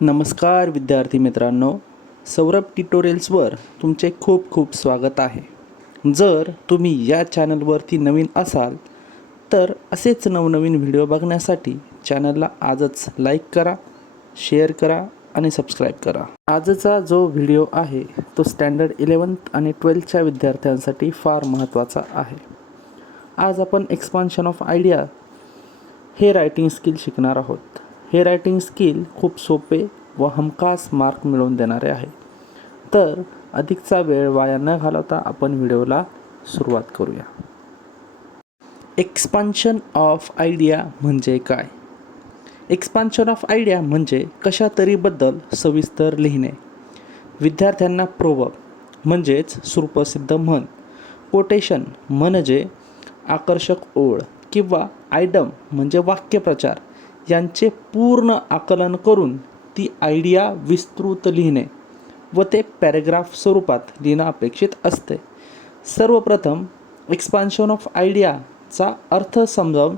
नमस्कार विद्यार्थी मित्रांनो, सौरभ ट्युटोरियल्सवर तुमचे खूप खूप स्वागत आहे. जर तुम्ही या चॅनलवरती नवीन असाल तर असेच नवनवीन व्हिडिओ बघण्यासाठी चॅनलला आजच लाईक करा, शेअर करा आणि सबस्क्राईब करा. आजचा जो व्हिडिओ आहे तो स्टँडर्ड 11th आणि 12thच्या विद्यार्थ्यांसाठी फार महत्त्वाचा आहे. आज आपण एक्सपान्शन ऑफ आयडिया हे रायटिंग स्किल शिकणार आहोत. हे रायटिंग स्किल खूप सोपे व हमखास मार्क मिळवून देणारे आहे. तर अधिकचा वेळ वाया न घालवता आपण व्हिडिओला सुरुवात करूया. एक्सपान्शन ऑफ आयडिया म्हणजे काय? एक्सपान्शन ऑफ आयडिया म्हणजे कशा तरीबद्दल सविस्तर लिहिणे. विद्यार्थ्यांना प्रोवर्ब म्हणजेच सुप्रसिद्ध म्हण, कोटेशन म्हणजे आकर्षक ओळ किंवा आयडम म्हणजे वाक्यप्रचार यांचे पूर्ण आकलन करून ती आयडिया विस्तृत लिहिणे व ते पॅरेग्राफ स्वरूपात लिहिणं अपेक्षित असते. सर्वप्रथम एक्सपान्शन ऑफ आयडियाचा अर्थ समजावून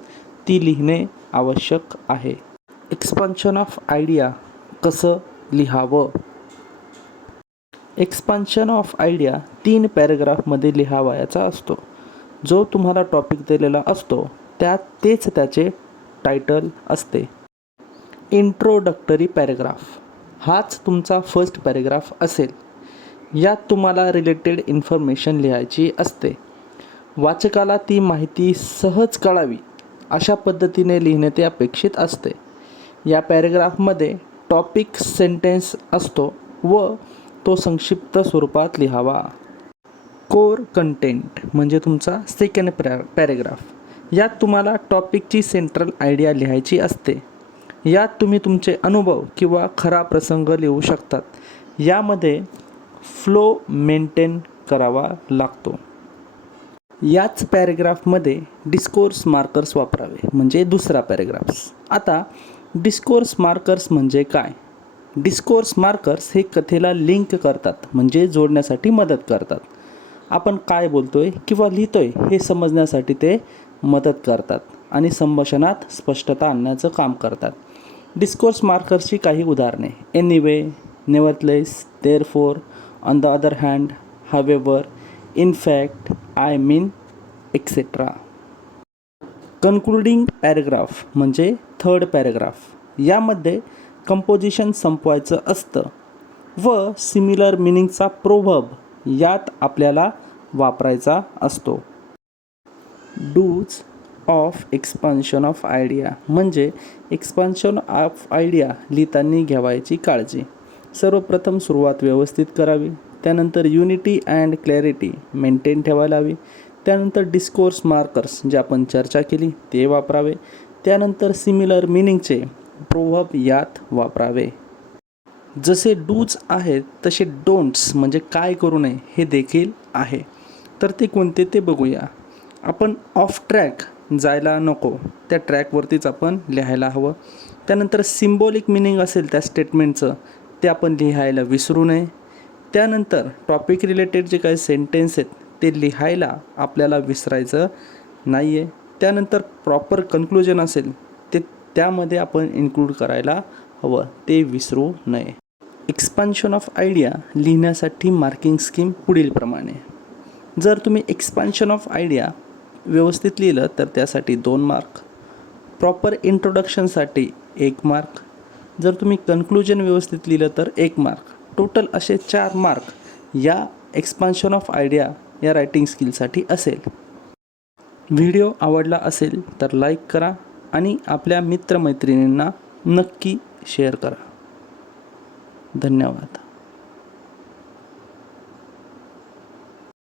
ती लिहिणे आवश्यक आहे. एक्सपान्शन ऑफ आयडिया कसं लिहावं? एक्सपान्शन ऑफ आयडिया 3 पॅरेग्राफमध्ये लिहावयाचा असतो. जो तुम्हाला टॉपिक दिलेला असतो तेच त्याचे टायटल असते. इंट्रोडक्टरी पॅरेग्राफ हाच तुमचा फर्स्ट पॅरेग्राफ असेल. यात तुम्हाला रिलेटेड इन्फॉर्मेशन लिहायची असते. वाचकाला ती माहिती सहज कळावी अशा पद्धतीने लिहिणे ते अपेक्षित असते. या पॅरेग्राफमध्ये टॉपिक सेंटेन्स असतो व तो संक्षिप्त स्वरूपात लिहावा. कोर कंटेंट म्हणजे तुमचा सेकंड पॅरेग्राफ. यात तुम्हाला टॉपिकची सेंट्रल आयडिया लिहायची असते. यात तुम्ही तुमचे अनुभव किंवा खरा प्रसंग लिहू शकतात. यामध्ये फ्लो मेंटेन करावा लागतो. याच पॅरेग्राफमध्ये डिस्कोर्स मार्कर्स वापरावे म्हणजे दुसरा पॅरेग्राफ. आता डिस्कोर्स मार्कर्स म्हणजे काय? डिस्कोर्स मार्कर्स हे कथेला लिंक करतात म्हणजे जोडण्यासाठी मदत करतात. आपण काय बोलतोय किंवा लिहितोय हे समजण्यासाठी ते मदत करतात आणि संभाषणात स्पष्टता आणण्याचं काम करतात. डिस्कोर्स मार्कर्सची काही उदाहरणे: anyway, nevertheless, therefore, on the other hand, however, in fact, I mean, etcetera. Concluding paragraph म्हणजे थर्ड पॅरेग्राफ. यामध्ये कंपोजिशन संपवायचं असतं व सिमिलर मिनिंगचा प्रोव्हर्ब यात आपल्याला वापरायचा असतो. Do's of expansion of idea म्हणजे एक्सपान्शन ऑफ आयडिया लिहिताना घ्यावयाची काळजी. सर्वप्रथम सुरुवात व्यवस्थित करावी. त्यानंतर युनिटी अँड क्लॅरिटी मेंटेन ठेवायला हवी. त्यानंतर डिस्कोर्स मार्कर्स जे आपण चर्चा केली ते वापरावे. त्यानंतर सिमिलर मिनिंगचे प्रोव्हर्ब यात वापरावे. जसे डूज आहेत तसे डोंट्स म्हणजे काय करू नये हे देखील आहे. तर ते कोणते ते बघूया. आपण ऑफ ट्रॅक जायला नको, त्या ट्रॅकवरतीच आपण लिहायला हवं. त्यानंतर सिम्बॉलिक मिनिंग असेल त्या स्टेटमेंटचं ते आपण लिहायला विसरू नये. त्यानंतर टॉपिक रिलेटेड जे काही सेंटेन्स आहेत ते लिहायला आपल्याला विसरायचं नाही आहे. त्यानंतर प्रॉपर कन्क्लुजन असेल ते त्यामध्ये आपण इन्क्लूड करायला हवं, ते विसरू नये. एक्सपान्शन ऑफ आयडिया लिहिण्यासाठी मार्किंग स्कीम पुढीलप्रमाणे. जर तुम्ही एक्सपान्शन ऑफ आयडिया व्यवस्थित लिहिलं तर त्यासाठी 2 मार्क. Proper इंट्रोडक्शनसाठी 1 mark. जर तुम्ही कन्क्लुजन व्यवस्थित लिहिलं तर 1 मार्क. टोटल असे 4 मार्क या एक्सपान्शन ऑफ आयडिया या रायटिंग स्किलसाठी असेल. व्हिडिओ आवडला असेल तर लाईक करा आणि आपल्या मित्रमैत्रिणींना नक्की शेअर करा. धन्यवाद.